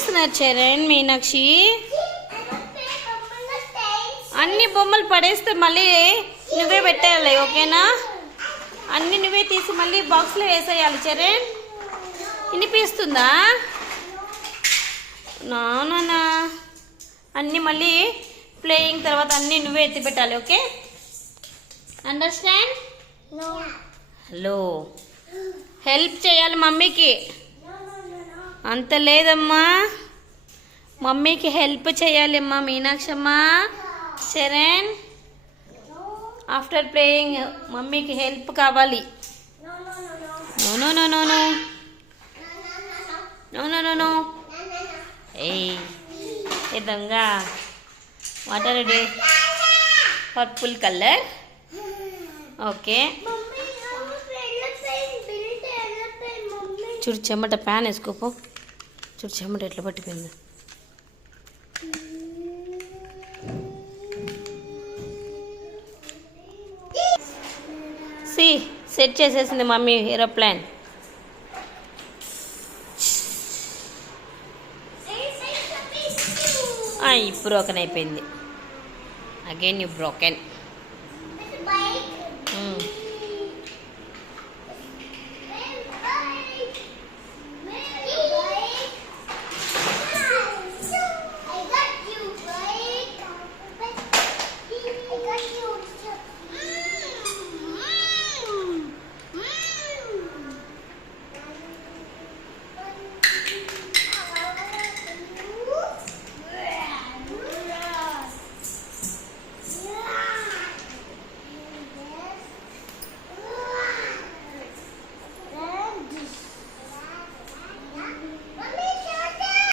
చేస్తున్నారు చరణ్, మీనాక్షి? అన్ని బొమ్మలు పడేస్తే మళ్ళీ నువ్వే పెట్టేయాలి, ఓకేనా? అన్ని నువ్వే తీసి మళ్ళీ బాక్స్లో వేసేయాలి చరణ్. వినిపిస్తుందా నానా? అన్నీ మళ్ళీ ప్లేయింగ్ తర్వాత అన్నీ నువ్వే ఎత్తి పెట్టాలి, ఓకే? అండర్స్టాండ్? హలో, హెల్ప్ చేయాలి మమ్మీకి. అంత లేదమ్మా, మమ్మీకి హెల్ప్ చేయాలి అమ్మా మీనాక్షమ్మా. చరణ్, ఆఫ్టర్ ప్లేయింగ్ మమ్మీకి హెల్ప్ కావాలి. No no no no no no no no no. ఏ దొంగ, what are they? Purple colour, okay. చూడు చెమట, ప్యాన్ వేసుకోపో. చూడు చెమట ఎట్లా పట్టిపోయింది. సెట్ చేసేసింది మమ్మీ ఏరోప్లేన్. బ్రోకెన్ అయిపోయింది. Again you broken.